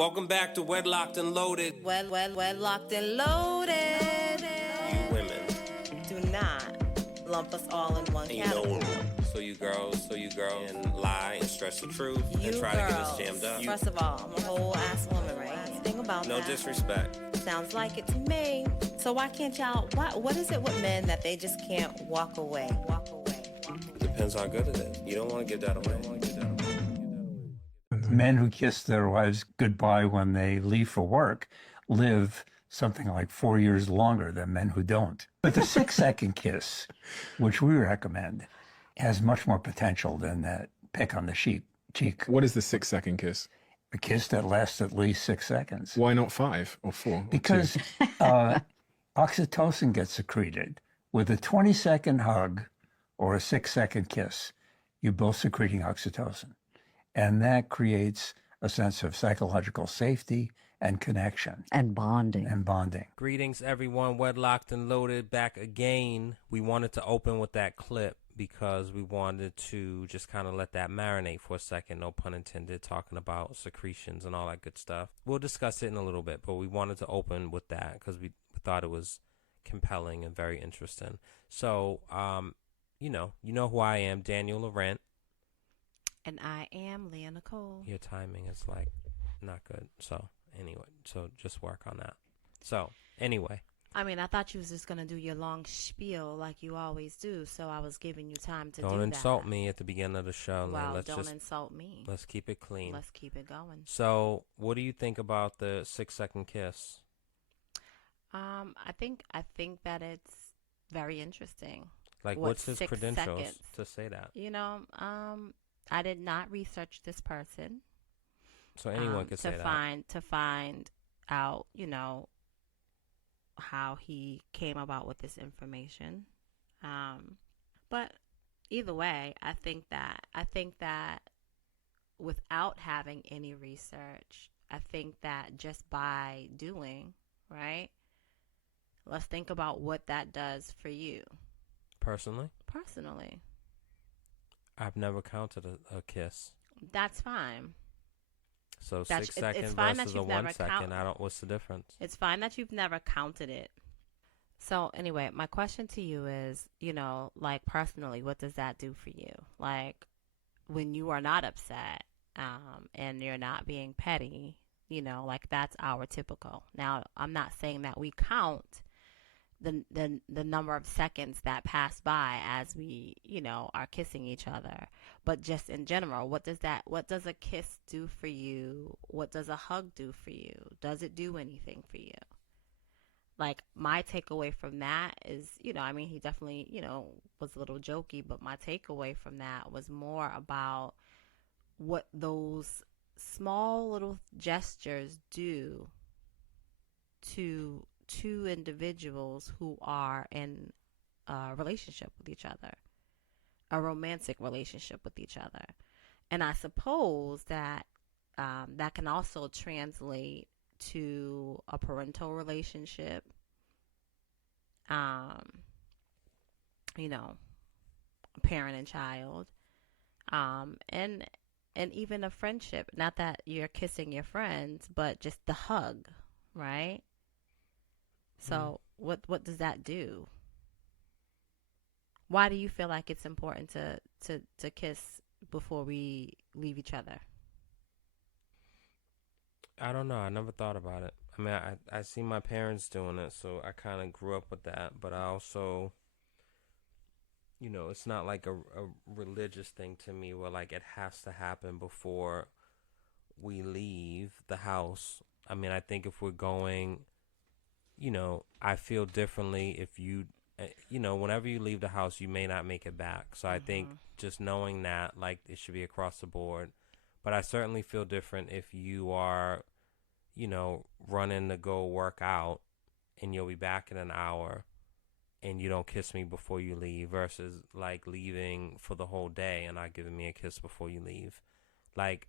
Welcome back to Wedlocked and Loaded. Wedlocked and loaded. You women. Do not lump us all in one category. So you girls and lie and stretch the truth and try to get us jammed up. First of all, I'm a whole ass woman, right? Think about no that. No disrespect. Sounds like it to me. So why can't y'all, what is it with men that they just can't walk away? Depends how good it is. You don't want to give that away. Men who kiss their wives goodbye when they leave for work live something like 4 years longer than men who don't. But the 6-second kiss, which we recommend, has much more potential than that peck on the cheek. What is the 6-second kiss? A kiss that lasts at least 6 seconds. Why not 5 or 4? Because oxytocin gets secreted. With a 20-second hug or a 6-second kiss, you're both secreting oxytocin. And that creates a sense of psychological safety and connection. And bonding. Greetings, everyone. Wedlocked and Loaded back again. We wanted to open with that clip because we wanted to just kind of let that marinate for a second, no pun intended, talking about secretions and all that good stuff. We'll discuss it in a little bit, but we wanted to open with that because we thought it was compelling and very interesting. So, you know who I am, Daniel Laurent. And I am Leah Nicole. Your timing is like not good. So anyway, so just work on that. So anyway. I mean, I thought you was just going to do your long spiel like you always do. So I was giving you time to do that. Don't insult me at the beginning of the show. Well, don't insult me. Let's keep it clean. Let's keep it going. So what do you think about the 6-second kiss? I think that it's very interesting. Like, what's his credentials seconds? To say that? You know, I did not research this person. So anyone could say that. To find out, how he came about with this information. But either way, I think that without having any research, I think that just by doing, right? Let's think about what that does for you. Personally? I've never counted a kiss. That's fine. So 6 seconds versus a 1 second. What's the difference? It's fine that you've never counted it. So anyway, my question to you is, like personally, what does that do for you? Like when you are not upset, and you're not being petty, like that's our typical. Now, I'm not saying that we count the number of seconds that pass by as we, are kissing each other. But just in general, what does a kiss do for you? What does a hug do for you? Does it do anything for you? Like, my takeaway from that is, he definitely, was a little jokey, but my takeaway from that was more about what those small little gestures do to two individuals who are in a relationship with each other, a romantic relationship with each other. And I suppose that that can also translate to a parental relationship, a parent and child, and even a friendship. Not that you're kissing your friends, but just the hug, right? So what does that do? Why do you feel like it's important to kiss before we leave each other? I don't know. I never thought about it. I mean, I see my parents doing it, so I kind of grew up with that. But I also, it's not like a religious thing to me where like it has to happen before we leave the house. I mean, I think if we're going, I feel differently if you, whenever you leave the house, you may not make it back. So I think just knowing that, like, it should be across the board. But I certainly feel different if you are, running to go work out and you'll be back in an hour and you don't kiss me before you leave versus like leaving for the whole day and not giving me a kiss before you leave. Like,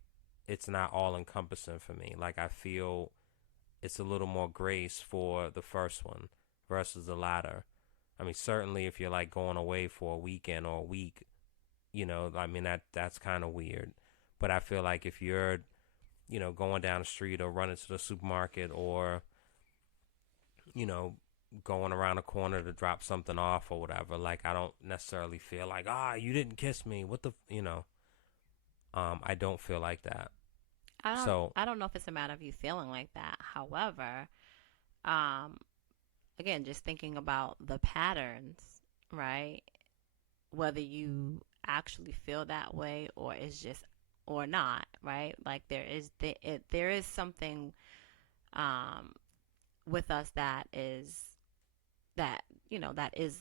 it's not all encompassing for me. Like, I feel it's a little more grace for the first one versus the latter. I mean, certainly if you're like going away for a weekend or a week, that's kind of weird. But I feel like if you're, going down the street or running to the supermarket or, you know, going around a corner to drop something off or whatever. Like, I don't necessarily feel like, you didn't kiss me. What the, I don't feel like that. So, I don't know if it's a matter of you feeling like that. However, um, again, just thinking about the patterns, right? Whether you actually feel that way or it's just or not, right? Like there is something um, with us that that is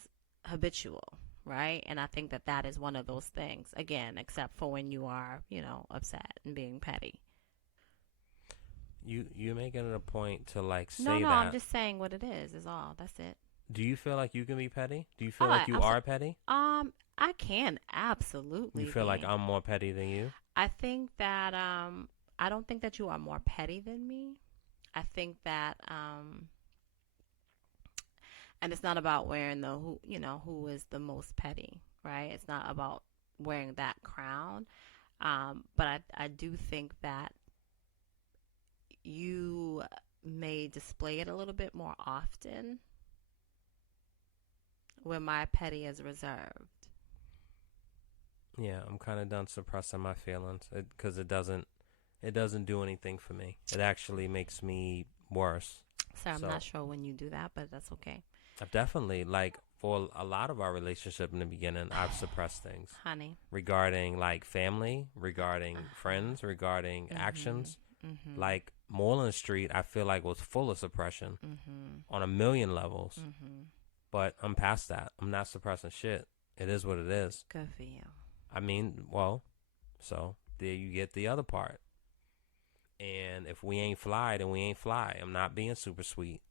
habitual, right? And I think that that is one of those things. Again, except for when you are upset and being petty. you're making it a point to like No, say no, I'm that. just saying what it is all. That's it. Do you feel like you can be petty? Do you Oh, feel like you are petty? I can You absolutely feel like be. I'm more petty than you? I think that I don't think that you are more petty than me. I think that and it's not about wearing the who is the most petty, right? It's not about wearing that crown. But I do think that you may display it a little bit more often when my petty is reserved. Yeah, I'm kind of done suppressing my feelings because it doesn't do anything for me. It actually makes me worse. So I'm not So sure when you do that, but that's okay. I've definitely, like, for a lot of our relationship in the beginning, I've suppressed things Honey. regarding like family, regarding friends, regarding Mhm. actions. Mhm. Like Moreland Street, I feel like was full of suppression Mhm. on a million levels. Mhm. But I'm past that. I'm not suppressing shit. It is what it is. Good for you. I mean, well, so there you get the other part. And if we ain't fly, then we ain't fly. I'm not being super sweet.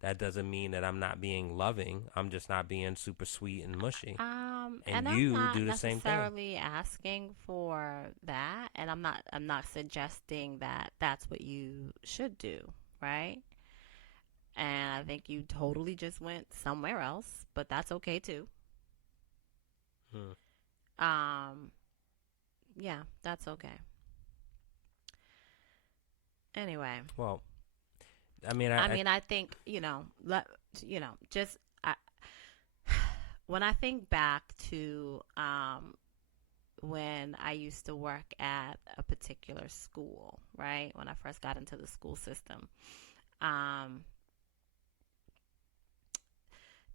That doesn't mean that I'm not being loving. I'm just not being super sweet and mushy. And And I'm you not do the same thing. necessarily asking for that, and I'm not suggesting that that's what you should do, right? And I think you totally just went somewhere else, but that's okay too. Hmm. Um, yeah, that's okay. Anyway, Well, I mean, I mean, I think just I, when I think back to when I used to work at a particular school, right? When I first got into the school system, um,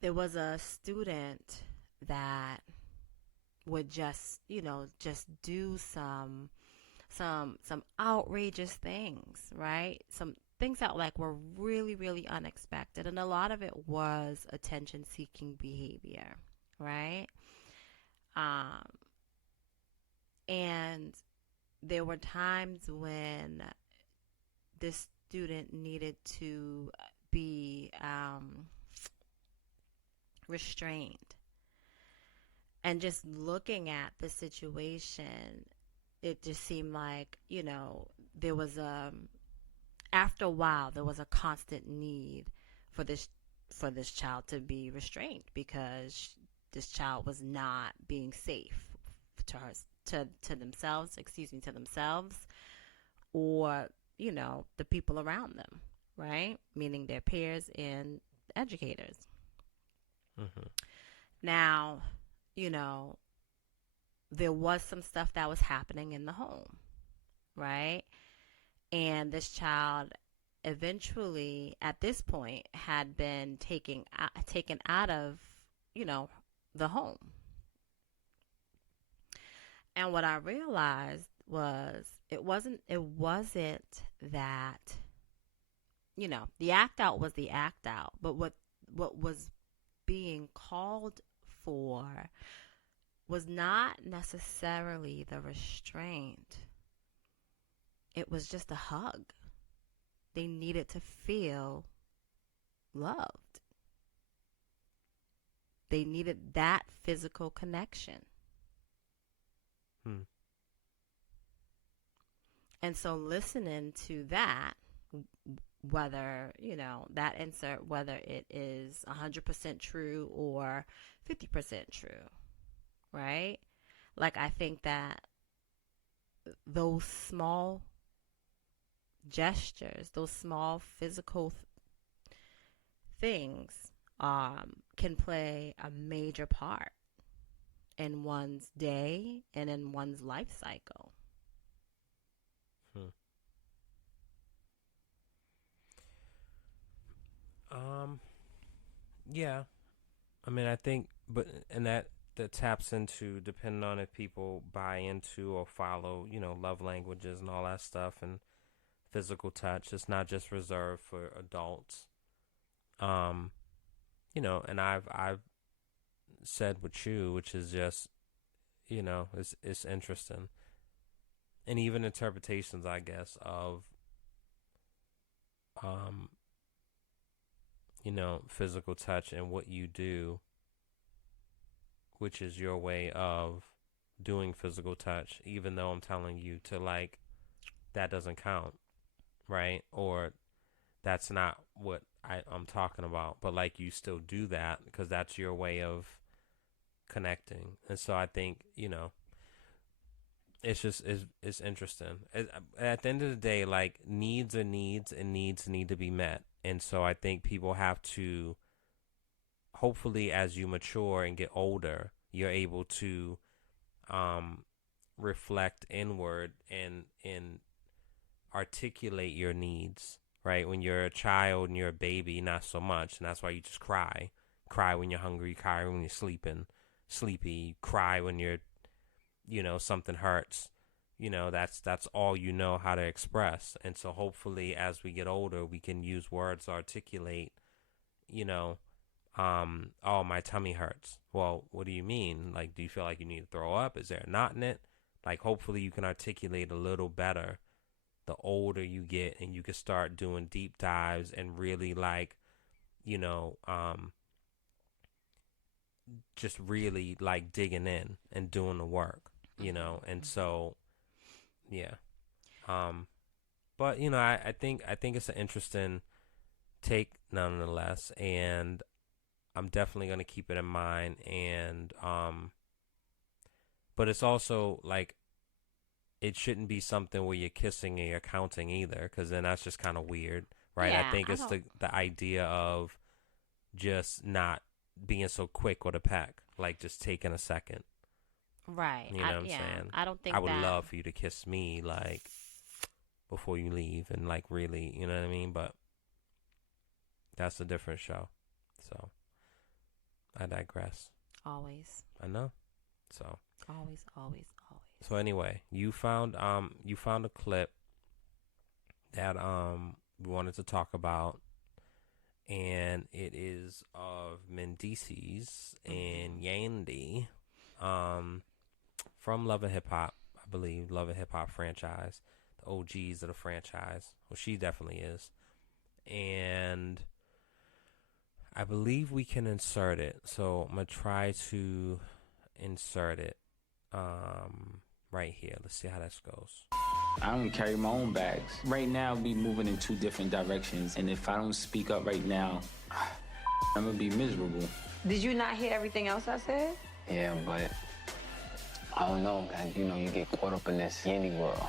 there was a student that would just do some outrageous things, right? Some things that like were really really unexpected, and a lot of it was attention seeking behavior, right? Um, and there were times when this student needed to be restrained. And just looking at the situation, it just seemed like, there was after a while there was a constant need for this child to be restrained because this child was not being safe to her to themselves, excuse me, to themselves or the people around them, right? Meaning their peers and educators. mm-hmm. Now, you know, there was some stuff that was happening in the home, right? And this child eventually, at this point, had been taken out of, you know, the home. And what I realized was it wasn't that the act out was the act out, but what was being called for was not necessarily the restraint. It was just a hug. They needed to feel loved. They needed that physical connection. Hmm. And so listening to that, whether, that insert, whether it is 100% true or 50% true, right? Like, I think that those small gestures, those small physical things, can play a major part in one's day and in one's life cycle. Hmm. Um, yeah. I mean, I think, but and that taps into depending on if people buy into or follow, love languages and all that stuff and physical touch. It's not just reserved for adults. Um, and I've said with you, which is just, it's interesting. And even interpretations, I guess, of um, physical touch and what you do, which is your way of doing physical touch, even though I'm telling you to like that doesn't count, right? Or that's not what I'm talking about, but like you still do that because that's your way of connecting. And so I think, it's just it's interesting. At the end of the day, like needs are needs and needs need to be met. And so I think people have to, hopefully as you mature and get older, you're able to reflect inward and articulate your needs, right? When you're a child and you're a baby, not so much, and that's why you just cry when you're hungry, cry when you're sleepy, cry when you're, something hurts. That's all how to express. And so hopefully as we get older, we can use words to articulate, you know oh, my tummy hurts. Well, what do you mean? Like, do you feel like you need to throw up? Is there a knot in it? Like, hopefully you can articulate a little better the older you get, and you can start doing deep dives and really like, you know, just really like digging in and doing the work, and so, yeah. Um, but I think it's an interesting take nonetheless, and I'm definitely gonna keep it in mind, and but it's also like it shouldn't be something where you're kissing and you're counting either, because then that's just kind of weird, right? I Yeah, think I it's don't. the idea of just not being so quick with a peck, like just taking a second. Right. You know what I'm saying? I don't I think would that. love for you to kiss me like before you leave, and like really, you know what I mean? But that's a different show. So I digress. Always, I know. So always, always, so always. anyway, you found a clip that we wanted to talk about, and it is of Mendeecees and Hmm. Yandy, um, from Love and Hip Hop, I believe, Love and Hip Hop franchise, the OGs of the franchise. Well, she definitely is, and I believe we can insert it. So I'm gonna try to insert it, right here. Let's see how this goes. I don't carry my own bags. Right now, we moving in two different directions, and if I don't speak up right now, I'm gonna be miserable. Did you not hear everything else I said? Yeah, but I don't know. You get caught up in this Yandy world.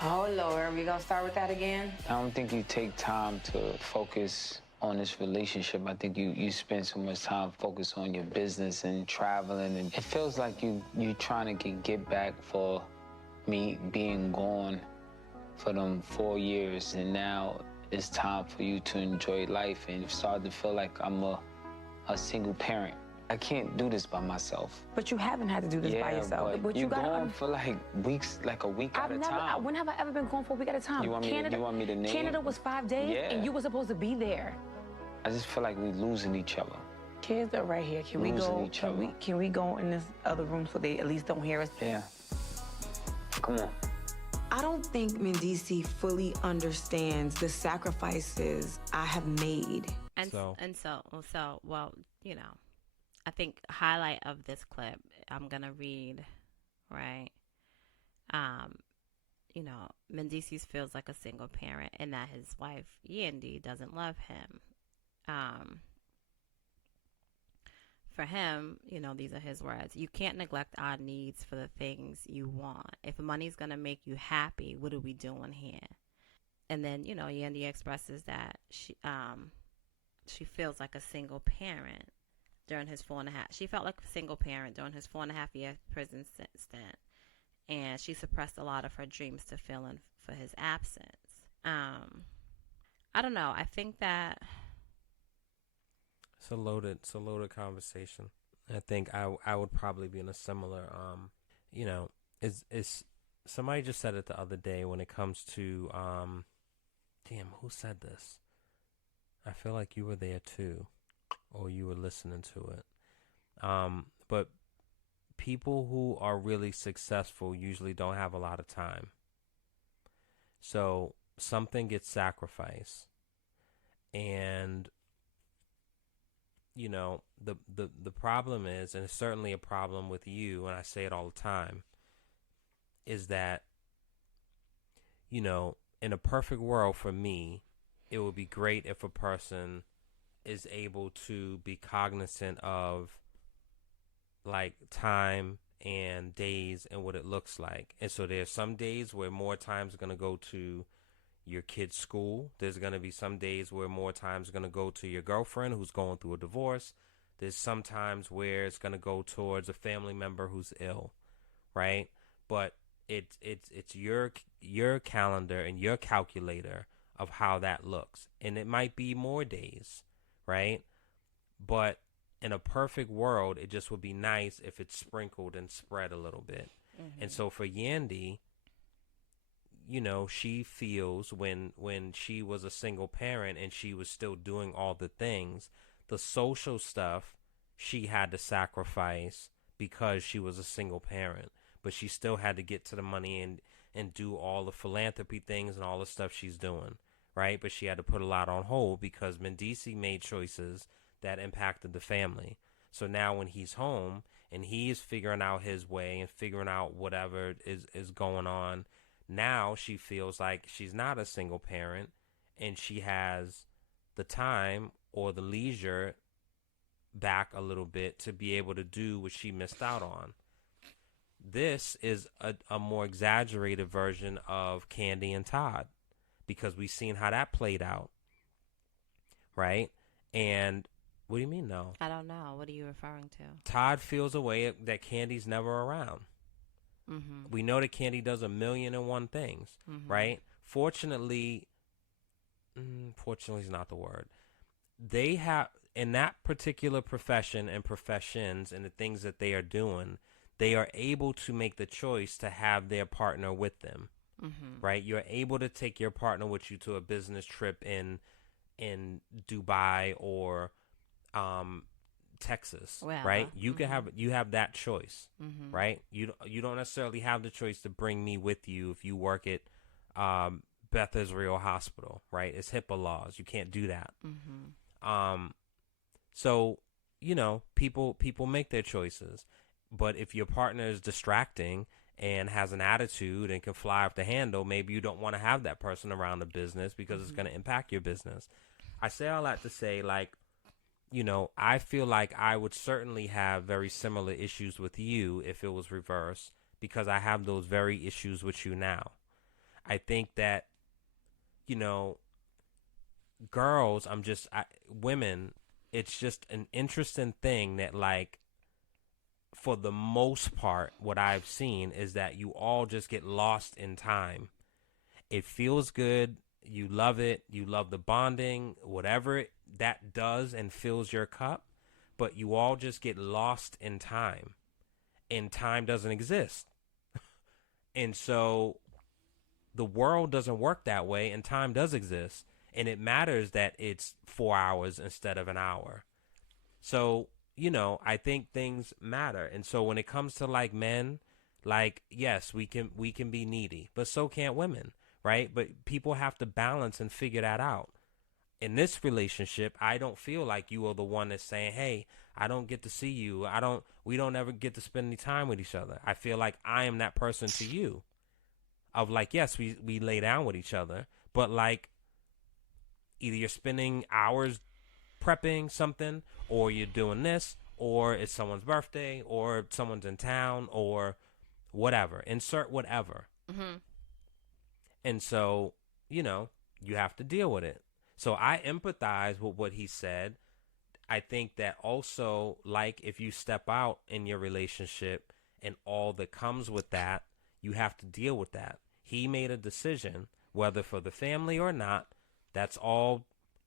Oh, Lord, we gonna start with that again? I don't think you take time to focus on this relationship. I think you spend so much time focused on your business and traveling, and it feels like you trying to get back for me being gone for them 4 years, and now it's time for you to enjoy life, and you start to feel like I'm a single parent. I can't do this by myself. But you haven't had to do this by yourself. But you're gone for like weeks, like a week at a time. When have I ever been gone for a week at a time? You want me to name? Canada was 5 days, Yeah. and you were supposed to be there. I just feel like we losing each other. Kids are right here. Can we Losing go? each other. Can we go in this other room so they at least don't hear us? Yeah. Come on. I don't think Mendeecees fully understands the sacrifices I have made. And So- well, I think highlight of this clip I'm gonna read, right? Mendeecees feels like a single parent and that his wife Yandy doesn't love him. for him, you know, these are his words. You can't neglect our needs for the things you want. If money's going to make you happy, what are we doing here? And then, you know, Yandy expresses that she feels like a single parent during his 4.5. She felt like a single parent during his 4.5-year prison stint, and she suppressed a lot of her dreams to fill in for his absence. I don't know. I think that It's a loaded conversation. I think I would probably be in a similar you know, is somebody just said it the other day when it comes to damn, who said this? I feel like you were there too, or you were listening to it. But people who are really successful usually don't have a lot of time. So something gets sacrificed. And you know, the problem is, and it's certainly a problem with you, and I say it all the time, is that, you know, in a perfect world for me, it would be great if a person is able to be cognizant of like time and days and what it looks like. And so there's some days where more time is going to go to your kid's school. There's going to be some days where more time is going to go to your girlfriend who's going through a divorce. There's some times where it's going to go towards a family member who's ill, right? But it's your calendar and your calculator of how that looks. And it might be more days, right? But in a perfect world, it just would be nice if it's sprinkled and spread a little bit. Mm-hmm. And so for Yandy, you know, she feels when she was a single parent and she was still doing all the things, the social stuff she had to sacrifice because she was a single parent. But she still had to get to the money and do all the philanthropy things and all the stuff she's doing, right? But she had to put a lot on hold because Mendeecees made choices that impacted the family. So now when he's home and he's figuring out his way and figuring out whatever is going on, now she feels like she's not a single parent and she has the time or the leisure back a little bit to be able to do what she missed out on. This is a more exaggerated version of Candy and Todd because we've seen how that played out, right? And what do you mean, no? I don't know. What are you referring to? Todd feels a way that Candy's never around. Mm-hmm. We know that Candy does 1,000,001 things, mm-hmm. right? Fortunately is not the word. They have, in that particular profession and professions and the things that they are doing, they are able to make the choice to have their partner with them, mm-hmm. right? You're able to take your partner with you to a business trip in Dubai or Texas, right? You mm-hmm. can have that choice, mm-hmm. right? You don't necessarily have the choice to bring me with you if you work at Beth Israel Hospital, right? It's HIPAA laws. You can't do that. Mm-hmm. So, you know, people make their choices. But if your partner is distracting and has an attitude and can fly off the handle, maybe you don't want to have that person around the business because mm-hmm. it's going to impact your business. I say all that to say, like, you know, I feel like I would certainly have very similar issues with you if it was reversed because I have those very issues with you now. I think that, you know, girls, women, it's just an interesting thing that, like, for the most part, what I've seen is that you all just get lost in time. It feels good. You love it. You love the bonding, whatever that does and fills your cup. But you all just get lost in time. And time doesn't exist. And so the world doesn't work that way and time does exist. And it matters that it's 4 hours instead of an hour. So, you know, I think things matter. And so when it comes to like men, like, yes, we can be needy, but so can't women, right? But people have to balance and figure that out. In this relationship, I don't feel like you are the one that's saying, hey, I don't get to see you. We don't ever get to spend any time with each other. I feel like I am that person to you of like, yes, we lay down with each other, but like either you're spending hours prepping something or you're doing this or it's someone's birthday, or someone's in town, or whatever. Insert whatever. Mm-hmm. And so, you have to deal with it. So I empathize with what he said. I think that also, like, if you step out in your relationship and all that comes with that, you have to deal with that. He made a decision, whether for the family or not, that's all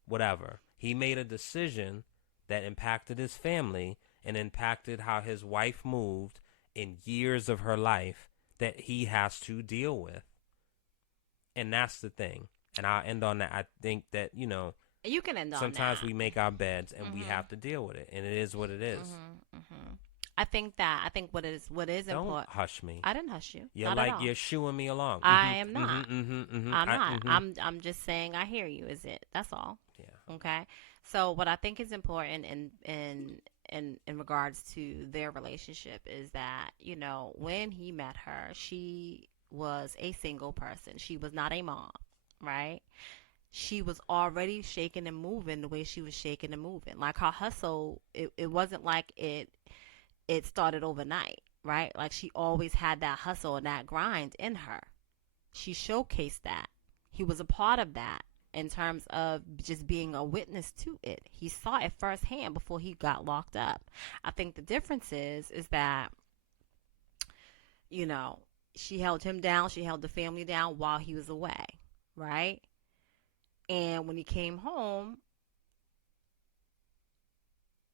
whatever. He made a decision that impacted his family and impacted how his wife moved in years of her life that he has to deal with. And that's the thing. And I'll end on that. I think that, You can end on sometimes that. we make our beds and we Mhm. have to deal with it. And it is what it is. I think what is Don't important. hush me. I didn't hush you. You're Not like at all. you're shooing me along. I am not. I'm not. Mhm. I'm just saying I hear you. Is it? That's all. Yeah. Okay. So what I think is important in regards to their relationship is that, when he met her, she was a single person. She was not a mom, right? She was already shaking and moving the way she was shaking and moving. Like her hustle, it wasn't like it started overnight, right? Like she always had that hustle and that grind in her. She showcased that. He was a part of that in terms of just being a witness to it. He saw it firsthand before he got locked up. I think the difference is that, she held him down, she held the family down while he was away, right? And when he came home,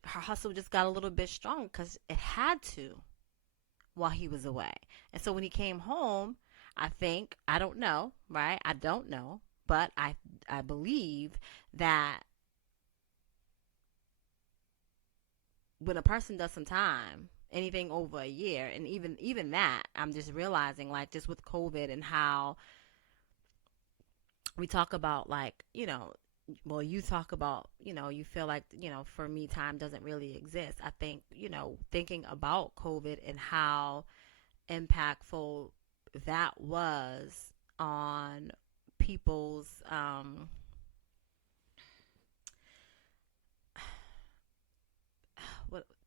her hustle just got a little bit strong because it had to while he was away. And so when he came home, I don't know, right? I don't know, but I believe that when a person does some time, anything over a year, and even that, I'm just realizing, like, just with COVID and how we talk about, like, well, you talk about, you feel like, for me, time doesn't really exist. I think, thinking about COVID and how impactful that was on people's,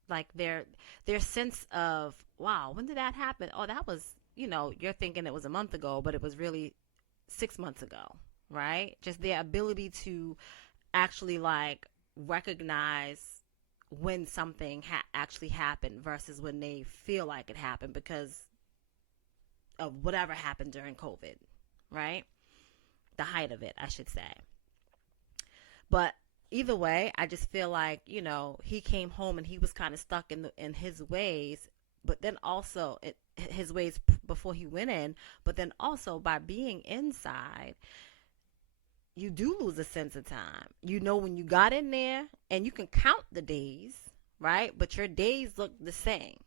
like their sense of, wow, when did that happen? Oh, that was, you're thinking it was a month ago, but it was really 6 months ago, right? Just their ability to actually, like, recognize when something actually happened versus when they feel like it happened because of whatever happened during COVID, right? The height of it, I should say. But either way, I just feel like, he came home and he was kind of stuck in his ways, but then also his ways before he went in, but then also by being inside, you do lose a sense of time. When you got in there, and you can count the days, right? But your days look the same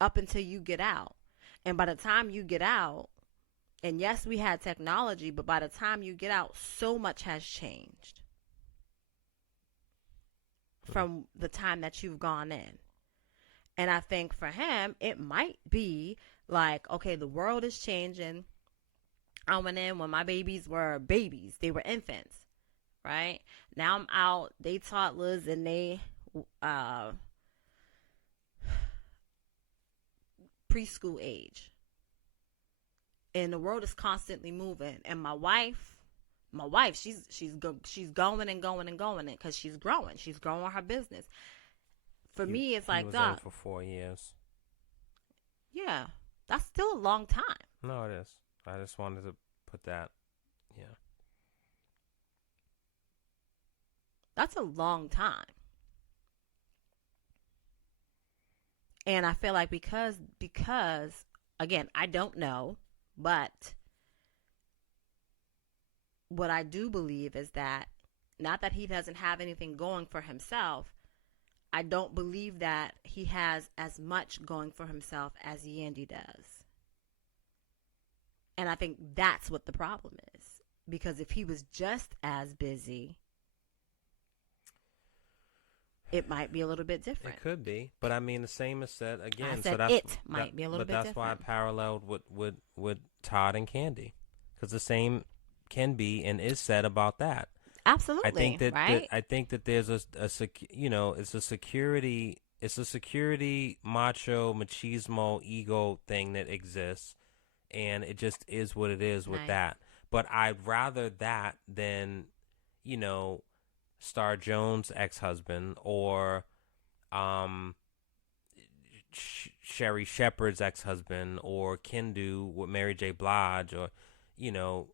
up until you get out. And by the time you get out, and yes, we had technology, but by the time you get out, so much has changed from the time that you've gone in. And I think for him, it might be like, okay, the world is changing. I went in when my babies were babies. They were infants, right? Now I'm out. They toddlers and they preschool age. And the world is constantly moving. And my wife, she's going and going and going because she's growing. She's growing her business. For me, it's like, Doc, for 4 years. Yeah, that's still a long time. No, it is. I just wanted to put that. Yeah, that's a long time. And I feel like because again, I don't know, but what I do believe is that, not that he doesn't have anything going for himself, I don't believe that he has as much going for himself as Yandy does. And I think that's what the problem is. Because if he was just as busy, it might be a little bit different. it could be, but I mean, the same is said again. I said so that's, it might be a little bit different. But that's why I paralleled with Todd and Candy, because the same can be and is said about that. Absolutely, right? I think that there's you know, it's a security macho machismo ego thing that exists, and it just is what it is with Nice. that. But I'd rather that than, you know, Star Jones' ex-husband, or um Sherry Shepard's ex-husband, or Kendu with Mary J. Blige, or, you know,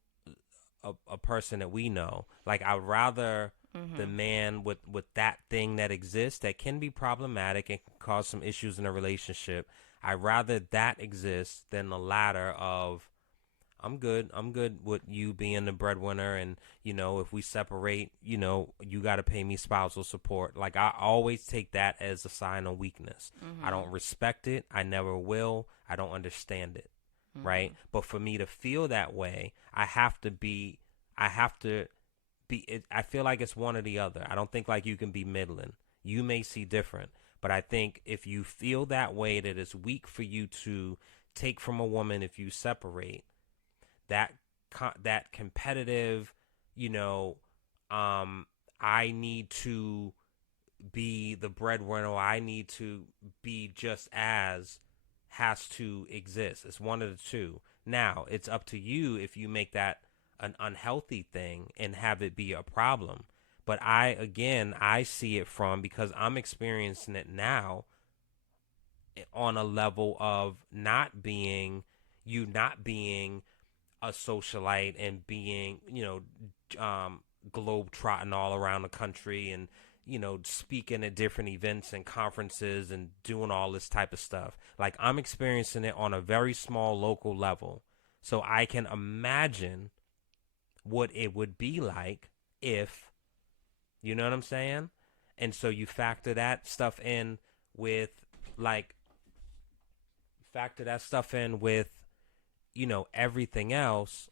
a person that we know. Like, I would rather the Mhm. man with that thing that exists that can be problematic and can cause some issues in a relationship. I'd rather that exists than the latter of, I'm good. I'm good with you being the breadwinner, and, you know, if we separate, you know, you got to pay me spousal support. Like, I always take that as a sign of weakness. I Mhm. don't respect it. I never will. I don't understand it. Right? Mhm. But for me to feel that way, I have to be. I have to be. I feel like it's one or the other. I don't think like you can be middling. You may see different, but I think if you feel that way, that it's weak for you to take from a woman if you separate, that that competitive, you know, um, I need to be the breadwinner. I need to be just as, has to exist. It's one of the two. Now it's up to you if you make that an unhealthy thing and have it be a problem. But I see it from, because I'm experiencing it now on a level of not being a socialite and being, you know, globe trotting all around the country, and, you know, speaking at different events and conferences and doing all this type of stuff. Like, I'm experiencing it on a very small local level. So I can imagine what it would be like if, you know what I'm saying? And so you factor that stuff in with, like, you know, everything else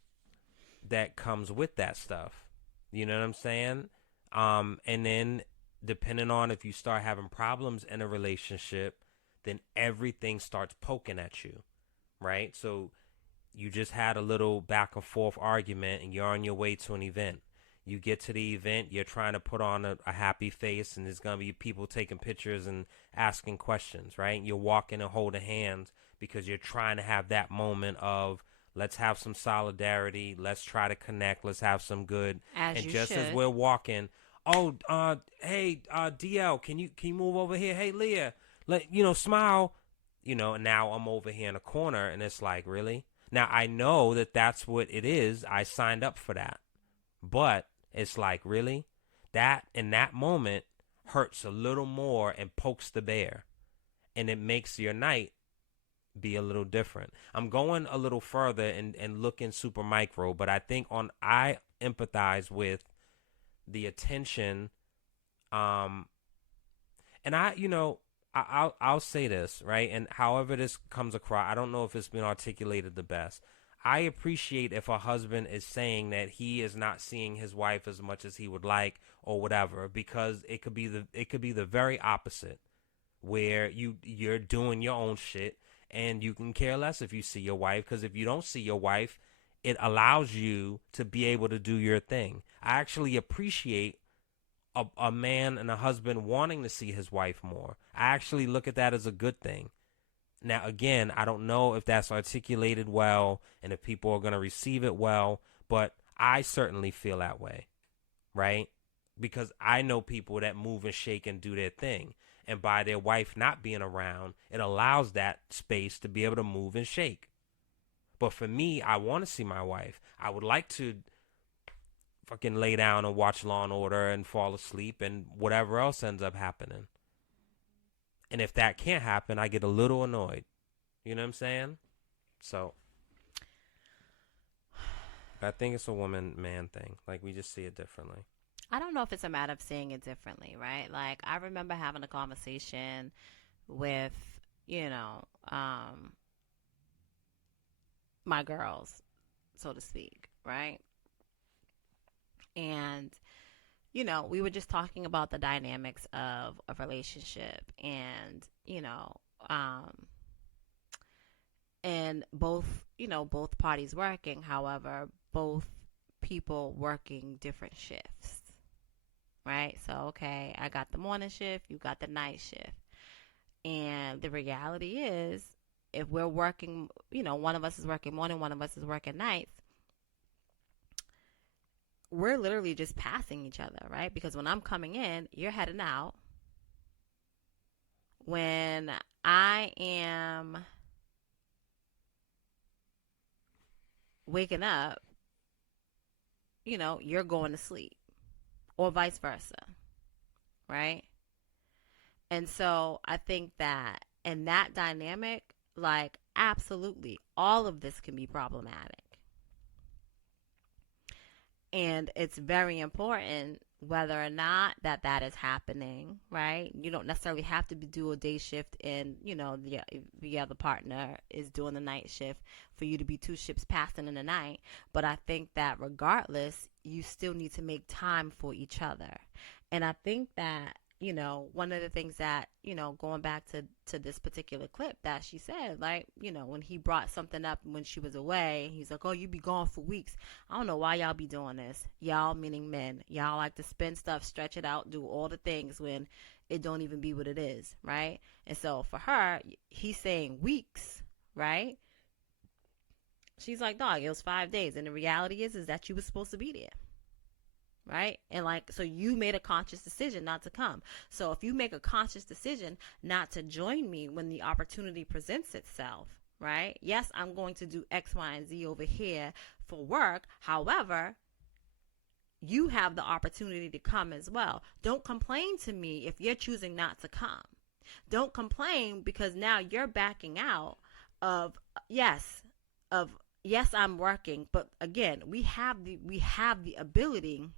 that comes with that stuff. You know what I'm saying? And then, depending on if you start having problems in a relationship, then everything starts poking at you, right? So you just had a little back and forth argument, and you're on your way to an event. You get to the event, you're trying to put on a happy face, and there's going to be people taking pictures and asking questions, right? You're walking and holding hands because you're trying to have that moment of, let's have some solidarity, let's try to connect, let's have some good. As And you just as should. we're walking, oh, hey, DL, can you move over here? Hey, Leah, smile. And now I'm over here in a corner, and it's like, really? Now, I know that that's what it is. I signed up for that. But it's like, really? That, in that moment, hurts a little more and pokes the bear. And it makes your night be a little different. I'm going a little further and looking super micro, but I think I empathize with the attention. Um, and I'll say this, right? And however this comes across, I don't know if it's been articulated the best. I appreciate if a husband is saying that he is not seeing his wife as much as he would like, or whatever, because it could be the very opposite, where you're doing your own shit and you can care less if you see your wife, because if you don't see your wife, it allows you to be able to do your thing. I actually appreciate a man and a husband wanting to see his wife more. I actually look at that as a good thing. Now, again, I don't know if that's articulated well and if people are going to receive it well, but I certainly feel that way, right? Because I know people that move and shake and do their thing. And by their wife not being around, it allows that space to be able to move and shake. But for me, I want to see my wife. I would like to fucking lay down and watch Law and Order and fall asleep and whatever else ends up happening. And if that can't happen, I get a little annoyed. You know what I'm saying? So I think it's a woman man thing. Like, we just see it differently. I don't know if it's a matter of seeing it differently, right? Like, I remember having a conversation with, you know, my girls, so to speak, right? And, we were just talking about the dynamics of a relationship, and, um, and both parties working, however, both people working different shifts, right? So, okay, I got the morning shift, you got the night shift. And the reality is, if we're working, one of us is working morning, one of us is working nights, we're literally just passing each other, right? Because when I'm coming in, you're heading out. When I am waking up, you're going to sleep, or vice versa, right? And so I think that in that dynamic, like, absolutely, all of this can be problematic. And it's very important whether or not that is happening, right? You don't necessarily have to do a day shift and, the other partner is doing the night shift for you to be two ships passing in the night. But I think that regardless, you still need to make time for each other. And I think that, one of the things that, going back to this particular clip that she said, like, when he brought something up when she was away, he's like, oh, you be gone for weeks. I don't know why y'all be doing this. Y'all, meaning men, y'all like to spin stuff, stretch it out, do all the things when it don't even be what it is, right? And so for her, he's saying weeks, right? She's like, dog, it was 5 days. And the reality is that you was supposed to be there. Right? And like, so you made a conscious decision not to come. So if you make a conscious decision not to join me when the opportunity presents itself, right? Yes, I'm going to do X, Y, and Z over here for work. However, you have the opportunity to come as well. Don't complain to me if you're choosing not to come. Don't complain because now you're backing out of yes, I'm working, but again, we have the ability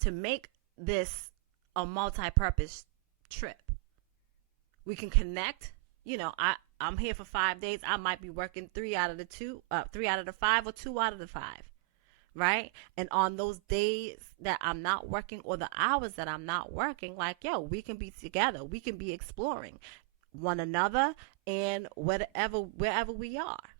to make this a multi-purpose trip. We can connect. I'm here for 5 days. I might be working 3 out of the 5, or 2 out of the 5, right? And on those days that I'm not working, or the hours that I'm not working, like, we can be together. We can be exploring one another and wherever we are.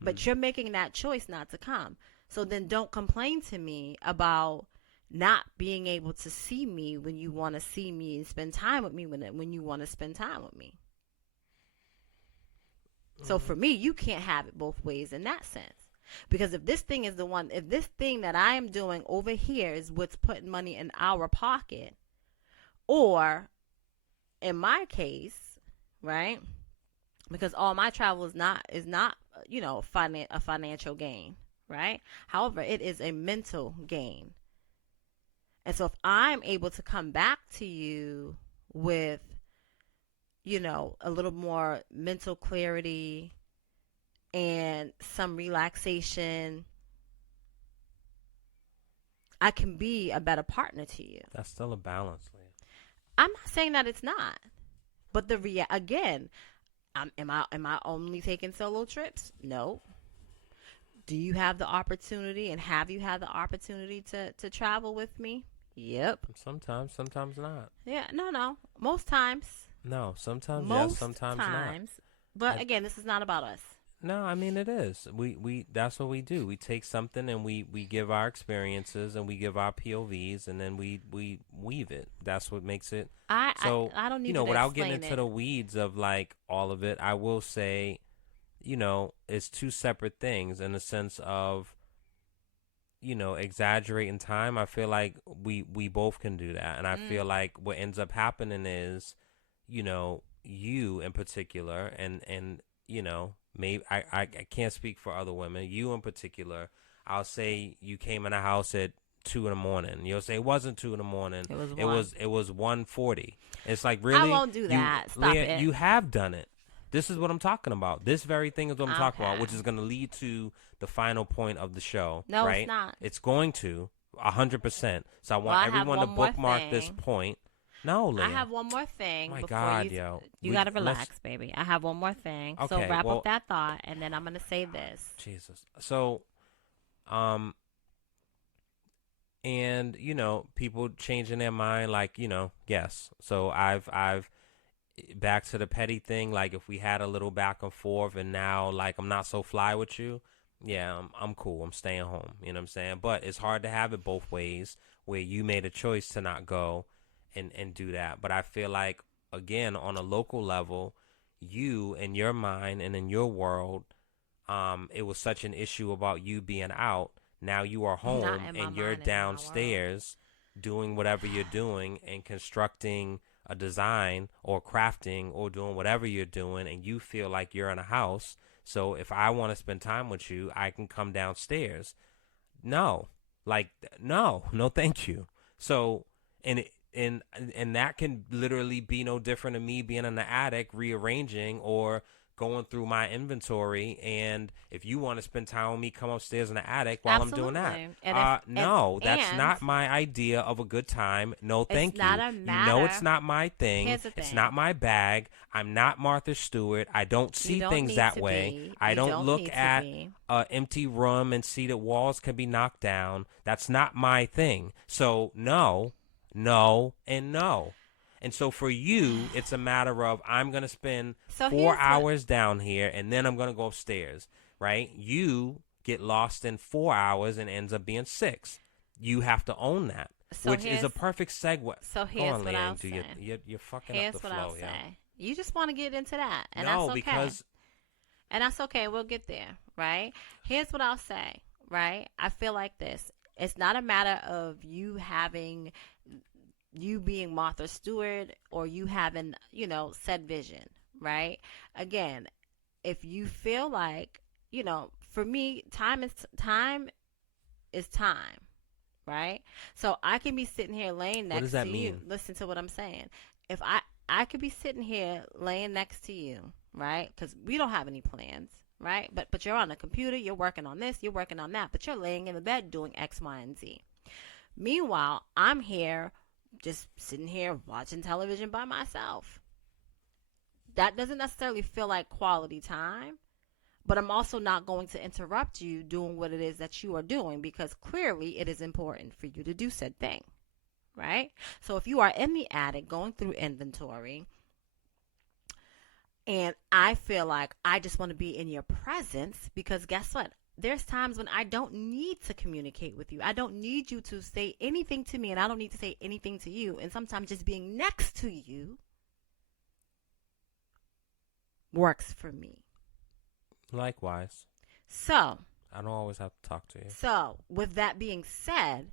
But you're making that choice not to come. So then don't complain to me about not being able to see me when you want to see me and spend time with me when you want to spend time with me. So for me, you can't have it both ways in that sense. Because if this thing that I am doing over here is what's putting money in our pocket, or in my case, right? Because all my travel is not a financial gain. Right? However, it is a mental gain. And so if I'm able to come back to you with, a little more mental clarity and some relaxation, I can be a better partner to you. That's still a balance, Leah. I'm not saying that it's not. But again, am I only taking solo trips? No. Do you have the opportunity, and have you had the opportunity to travel with me? Yep. Sometimes not. Yeah, no. Most times. No, sometimes yes, sometimes not. But again, this is not about us. No, I mean it is. We that's what we do. We take something and we give our experiences and we give our POVs and then we weave it. That's what makes it. I don't need to without getting explain into the weeds of like all of it, I will say, it's two separate things in the sense of, exaggerating time. I feel like we both can do that. And I feel like what ends up happening is, you in particular, and maybe I can't speak for other women. You in particular, I'll say you came in the house at 2 a.m. You'll say it wasn't 2 a.m. It was 1:40. It's like, really? I won't do that. Stop Leah, it. you have done it. This is what I'm talking about. This very thing is what I'm talking about, which is going to lead to the final point of the show. No, right? It's not. It's going to 100%. So I want everyone to bookmark this point. No, Leah. I have one more thing. My God, yo. You got to relax, baby. I have one more thing. Okay, so wrap up that thought, and then I'm going to say this. Jesus. So, and, people changing their mind, like, yes. So I've back to the petty thing, like if we had a little back and forth and now like I'm not so fly with you, yeah, I'm cool. I'm staying home. You know what I'm saying? But it's hard to have it both ways where you made a choice to not go and do that. But I feel like, again, on a local level, you in your mind and in your world, it was such an issue about you being out. Now you are Not home in my and you're mind and in my world. downstairs doing whatever you're doing and constructing a design or crafting or doing whatever you're doing, and you feel like you're in a house. So if I want to spend time with you, I can come downstairs. No, like no, thank you. So and it, and that can literally be no different than me being in the attic rearranging or going through my inventory. And if you want to spend time with me, come upstairs in the attic while I'm doing that. Absolutely. And if No, that's and not my idea of a good time. No, it's thank not you. a You know it's matter. not my thing. Here's the It's thing. not my bag. I'm not Martha Stewart. I don't You see don't things need that to way. be. I You don't don't look need to at be. an empty room and see that walls can be knocked down. That's not my thing. So no, no, and no. And so for you, it's a matter of I'm going to spend So 4 here's what hours down here and then I'm going to go upstairs, right? You get lost in 4 hours and ends up being 6. You have to own that, so which is here's a perfect segue. so Go here's on, what Leah, I'll and do say. you're fucking up the Here's what I'll flow, yo. say. You just want to get into that, and that's No, okay. because And that's okay. We'll get there, right? Here's what I'll say, right? I feel like this. It's not a matter of you being Martha Stewart or you having, said vision, right? Again, if you feel like, for me, time is time, right? So I can be sitting here laying what does next that to you. mean? Listen to what I'm saying. If I could be sitting here laying next to you, right? Because we don't have any plans, right? But you're on the computer, you're working on this, you're working on that, but you're laying in the bed doing X, Y, and Z. Meanwhile, I'm here, just sitting here watching television by myself. That doesn't necessarily feel like quality time, but I'm also not going to interrupt you doing what it is that you are doing because clearly it is important for you to do said thing, right? So if you are in the attic going through inventory and I feel like I just want to be in your presence because guess what? There's times when I don't need to communicate with you. I don't need you to say anything to me and I don't need to say anything to you. And sometimes just being next to you works for me. Likewise. So, I don't always have to talk to you. So, with that being said,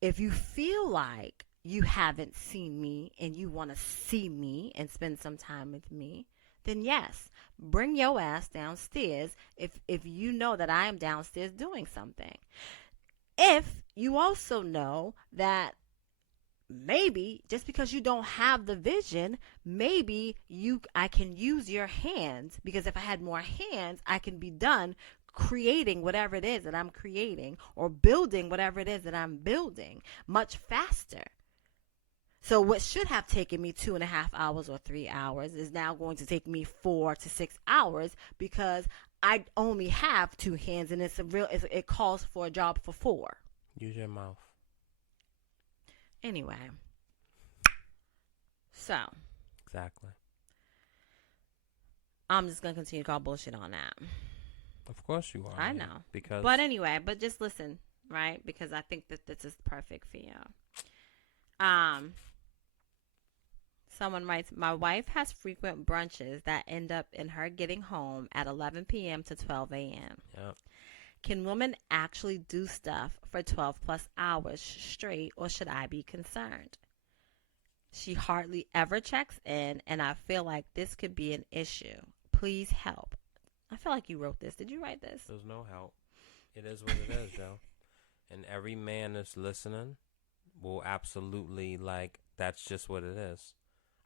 if you feel like you haven't seen me and you want to see me and spend some time with me, then yes, bring your ass downstairs if you know that I am downstairs doing something. If you also know that maybe just because you don't have the vision, maybe I can use your hands because if I had more hands, I can be done creating whatever it is that I'm creating or building whatever it is that I'm building much faster. So what should have taken me 2.5 hours or 3 hours is now going to take me 4 to 6 hours because I only have 2 hands and it calls for a job for 4. Use your mouth. Anyway, so Exactly. I'm just gonna continue to call bullshit on that. Of course you are. I man, know, because but anyway, but just listen, right? Because I think that this is perfect for you. Someone writes, my wife has frequent brunches that end up in her getting home at 11 p.m. to 12 a.m. Yep. Can women actually do stuff for 12 plus hours straight, or should I be concerned? She hardly ever checks in, and I feel like this could be an issue. Please help. I feel like you wrote this. Did you write this? There's no help. It is what it is, Joe. And every man that's listening will absolutely, that's just what it is.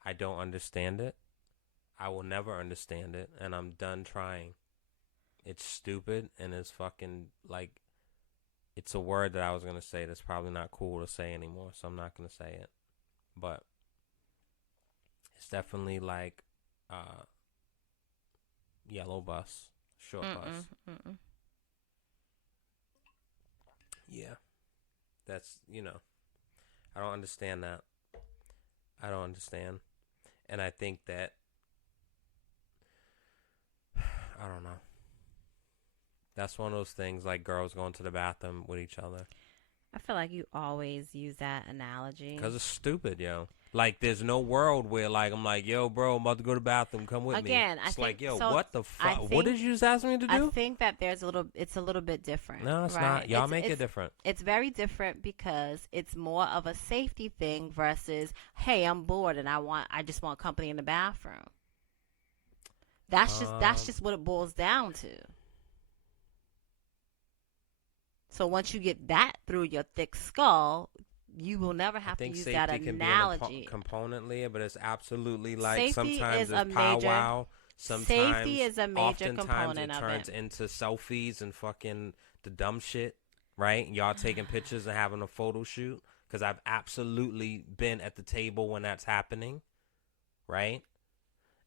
I don't understand it. I will never understand it, and I'm done trying. It's stupid, and it's fucking, it's a word that I was going to say that's probably not cool to say anymore, so I'm not going to say it. But it's definitely yellow bus, short bus. Yeah. That's, I don't understand that. I don't understand. And I think that, I don't know. That's one of those things like girls going to the bathroom with each other. I feel like you always use that analogy. Because it's stupid, yo. Like, there's no world where, like, I'm like, yo, bro, I'm about to go to the bathroom. Come with me. Again, I It's think, like, yo, so what the I fuck? What think- did you just ask me to I do? think that it's a little bit different. No, it's right? not. Y'all make it different. It's very different because it's more of a safety thing versus, hey, I'm bored and I just want company in the bathroom. That's just what it boils down to. So once you get that through your thick skull, you will never I have to think use safety that can analogy. be a component, Leah, but it's absolutely like Safety sometimes is it's a major- powwow. Sometimes, safety is a major oftentimes component it of turns it. into selfies and fucking the dumb shit, right? Y'all taking pictures and having a photo shoot. Because I've absolutely been at the table when that's happening, right?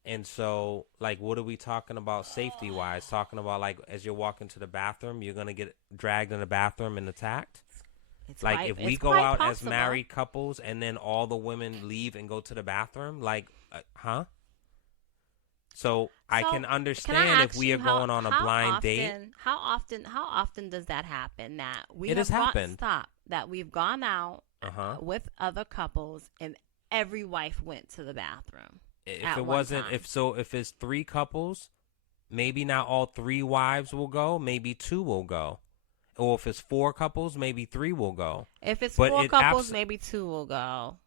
And so, like, what are we talking about safety-wise? Talking about, like, as you're walking to the bathroom, you're going to get dragged in the bathroom and attacked? Like, if we go out as married couples and then all the women leave and go to the bathroom, like, huh? So I can understand if we are going on a blind date. How often does that happen? That It has happened. That we've gone out Uh-huh. with other couples and every wife went to the bathroom. If at it one wasn't, time. if it's 3 couples, maybe not all 3 wives will go, maybe 2 will go. Or if it's 4 couples, maybe 3 will go. If it's But 4 it couples, maybe 2 will go.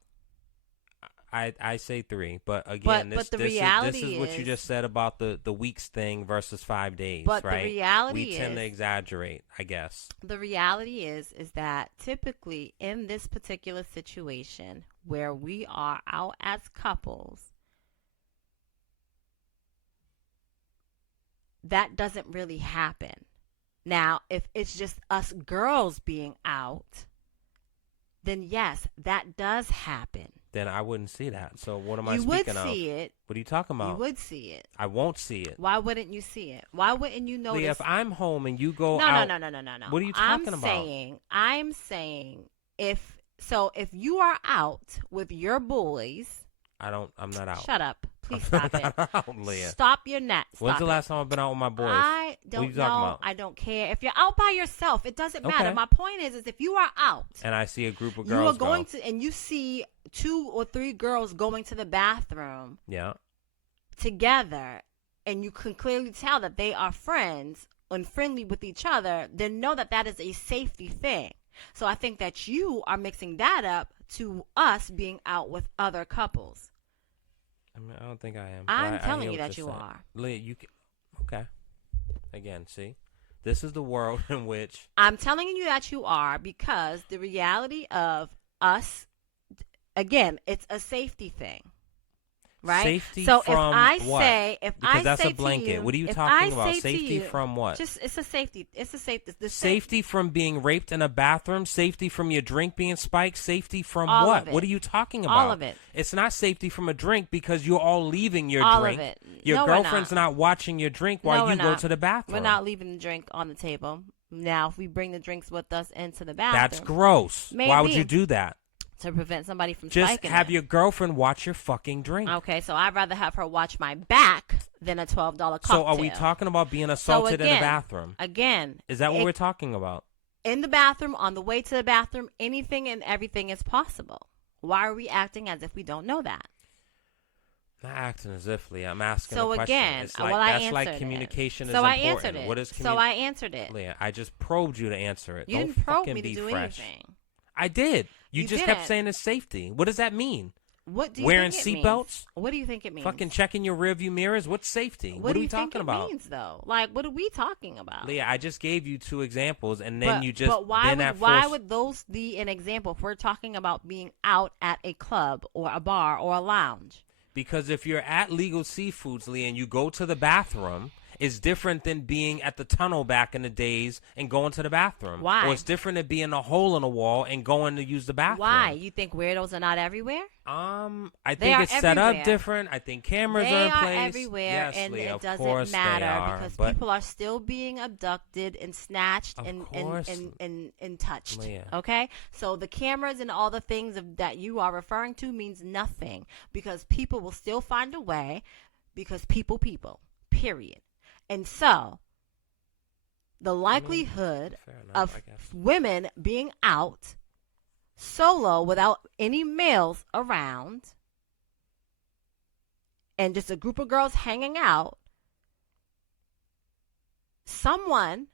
I say 3, but again, But the this reality is what you is- just said about the weeks thing versus 5 days, But right? the reality we tend to is- exaggerate, I guess. The reality is that typically in this particular situation where we are out as couples, that doesn't really happen. Now, if it's just us girls being out, then yes, that does happen. Then I wouldn't see that. So what am I You would speaking of? see it. What are you talking about? You would see it. I won't see it. Why wouldn't you see it? Why wouldn't you notice? Leah, if I'm home and you go no, out, no. What are you talking about? I'm saying if you are out with your boys, I'm not out. shut up. Please stop I'm it. not out, Leah. Stop your net. When's Stop the it. last time I've been out with my boys? I What are you don't talking know. about? I don't care. If you're out by yourself, it doesn't matter. Okay. My point is if you are out, And I see a group of you are girls going go. to, and you see 2 or 3 girls going to the bathroom Yeah. together, and you can clearly tell that they are friends and friendly with each other, then know that that is a safety thing. So I think that you are mixing that up to us being out with other couples. I mean, I don't think I am. but I'm I telling hear you what that you're you saying. are. Leah, you can. Okay. Again, see? This is the world in which. I'm telling you that you are because the reality of us, again, it's a safety thing. Right? Safety so from if I what? say, Because that's say a blanket. To you, What are you if talking I about? say to Safety you- from what? Just it's a safety. It's a safety. Safety from being raped in a bathroom, safety from your drink being spiked, safety from All what? of it. What are you talking about? All of it. It's not safety from a drink because you're all leaving your All drink. of it. Your No, we're girlfriend's not. not watching your drink while No, you we're go not. to the bathroom. We're not leaving the drink on the table. Now, if we bring the drinks with us into the bathroom, That's gross. Why would Maybe. you do that? to prevent somebody from Just spiking have it. your girlfriend watch your fucking drink. Okay, so I'd rather have her watch my back than a $12 cocktail. So are we talking about being assaulted in the again- bathroom? Again, Is that what it- we're talking about? in the bathroom, on the way to the bathroom, anything and everything is possible. Why are we acting as if we don't know that? Not acting as if, Leah. I'm asking So a question. again, It's like, well, I that's answered like communication it. is So I important. answered it. What is So I answered it. Leah, I just probed you to answer it. You Don't didn't probe fucking me to be do fresh. anything. I did. You You just kept didn't. saying it's safety. What does that mean? What do you Wearing think it means? seatbelts? What do you think it means? Fucking checking your rearview mirrors? What's safety? What What do are we you think talking it about? means, though? Like, what are we talking about? Leah, I just gave you 2 examples, and then but, you just But why then would at why force- would those be an example if we're talking about being out at a club or a bar or a lounge? Because if you're at Legal Seafoods, Leah, and you go to the bathroom, it's different than being at the tunnel back in the days and going to the bathroom. Why? Or it's different than being a hole in a wall and going to use the bathroom. Why? You think weirdos are not everywhere? I They think are it's set up everywhere. different. I think cameras They are in are place. everywhere, Yes, and Leah, it of doesn't course matter they are, because but people are still being abducted and snatched Of and, course. and touched. Leah. Okay, so the cameras and all the things that you are referring to means nothing because people will still find a way. Because people, period. And so, the likelihood fair enough, of I guess. women being out solo without any males around and just a group of girls hanging out, someone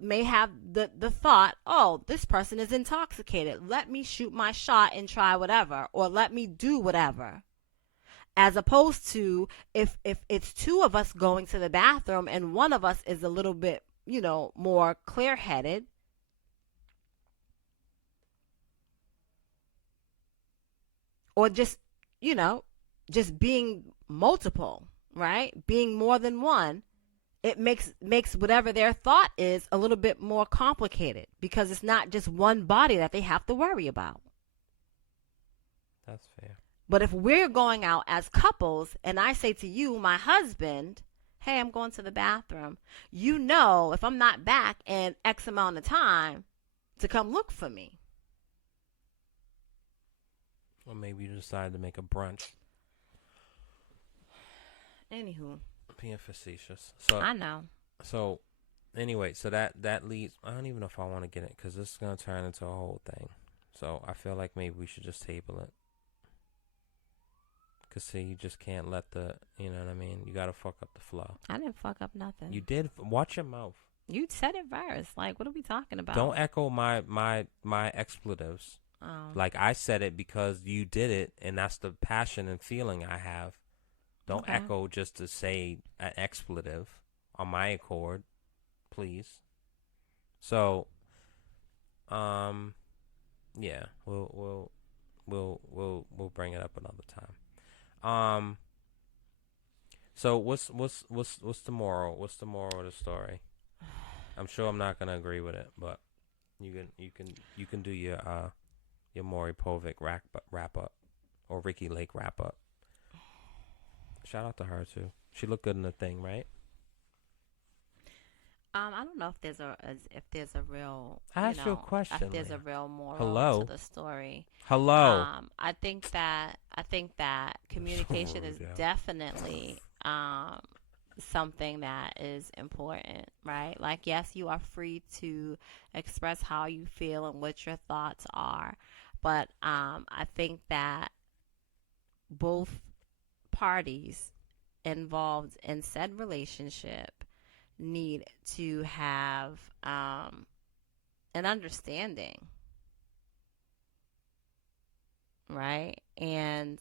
may have the thought, oh, this person is intoxicated. Let me shoot my shot and try whatever, or let me do whatever. As opposed to if it's two of us going to the bathroom and one of us is a little bit, more clear-headed, or just, just being multiple, right? Being more than one, it makes whatever their thought is a little bit more complicated because it's not just one body that they have to worry about. That's fair. But if we're going out as couples and I say to you, my husband, hey, I'm going to the bathroom, if I'm not back in X amount of time, to come look for me. Or maybe you decide to make a brunch. Anywho. Being facetious. So I know. So, anyway, so that leads. I don't even know if I want to get it because this is gonna turn into a whole thing. So I feel like maybe we should just table it. Cause see, you just can't let you know what I mean. You gotta fuck up the flow. I didn't fuck up nothing. You did. Watch your mouth. You said it first. Like, what are we talking about? Don't echo my expletives. Oh. Like I said it because you did it, and that's the passion and feeling I have. Don't echo just to say an expletive on my accord, please. So, yeah, we'll bring it up another time. So what's the moral? What's the moral of the story? I'm sure I'm not gonna agree with it, but you can do your Maury Povich wrap up or Ricky Lake wrap up. Shout out to her too. She looked good in the thing, right? I don't know if there's a real. I asked you a question. If there's Leah. a real moral Hello? to the story. Hello. I think that communication is definitely something that is important, right? Like, yes, you are free to express how you feel and what your thoughts are, but I think that both parties involved in said relationship need to have an understanding, right? And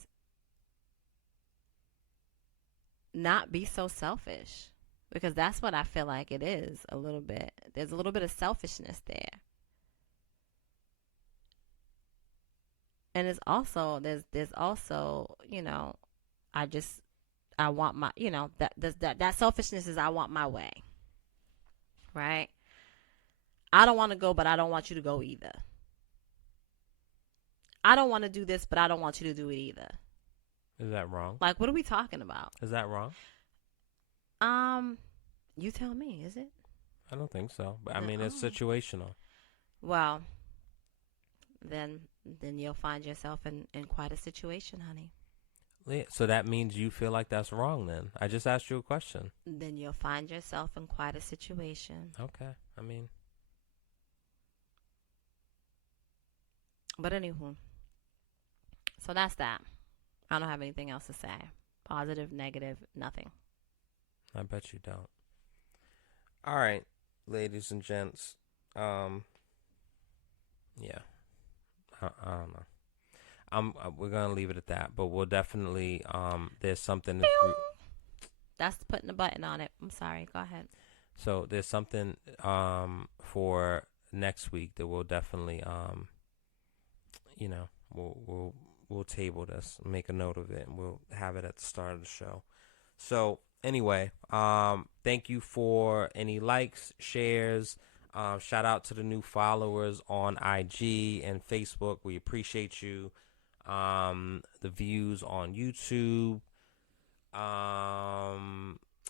not be so selfish, because that's what I feel like it is a little bit. There's a little bit of selfishness there. And there's also I want my, that selfishness is I want my way. Right? I don't want to go, but I don't want you to go either. I don't want to do this, but I don't want you to do it either. Is that wrong? Like, what are we talking about? Is that wrong? You tell me, is it? I don't think so. But I mean, it's situational. Well, then you'll find yourself in quite a situation, honey. So that means you feel like that's wrong then? I just asked you a question. Then you'll find yourself in quite a situation. Okay. I mean. But anywho. So that's that. I don't have anything else to say. Positive, negative, nothing. I bet you don't. All right, ladies and gents. Yeah. I don't know. We're gonna leave it at that, but we'll definitely. There's something. That's putting a button on it. I'm sorry. Go ahead. So there's something for next week that we'll definitely we'll table this, make a note of it, and we'll have it at the start of the show. So anyway, thank you for any likes, shares. Shout out to the new followers on IG and Facebook. We appreciate you. The views on YouTube.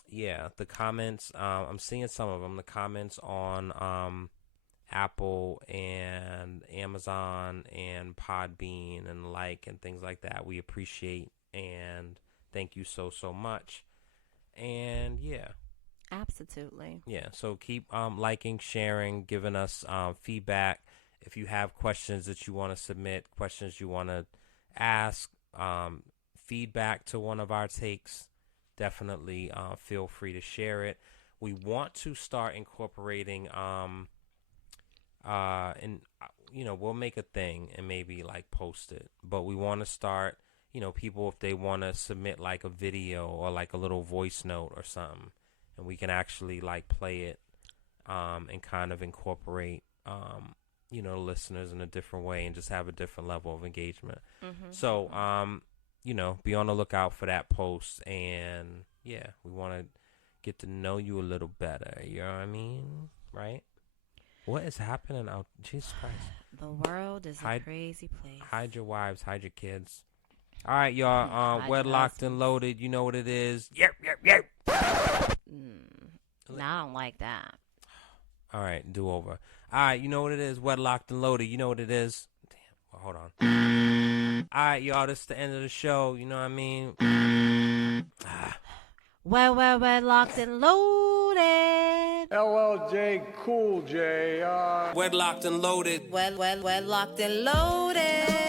Yeah, the comments. I'm seeing some of them. The comments on Apple and Amazon and Podbean and things like that. We appreciate and thank you so much. And yeah. Absolutely. Yeah, so keep liking, sharing, giving us feedback. If you have questions that you want to submit, questions you want to ask, feedback to one of our takes, definitely feel free to share it. We want to start incorporating, and we'll make a thing and maybe like post it. But we want to start, people if they want to submit like a video or like a little voice note or something, and we can actually like play it, and kind of incorporate, listeners in a different way and just have a different level of engagement. So, be on the lookout for that post. And yeah, we want to get to know you a little better. You know what I mean? Right? What is happening out? Jesus Christ. The world is a crazy place. Hide your wives, hide your kids. All right, y'all. We're locked and loaded. You know what it is. Yep. No, I don't like that. All right, do over. All right, you know what it is. Wedlocked and loaded. You know what it is. Damn. Well, hold on. All right, y'all. This is the end of the show. You know what I mean? Wedlocked and loaded. LLJ Cool J. Wedlocked and loaded. Wedlocked and loaded.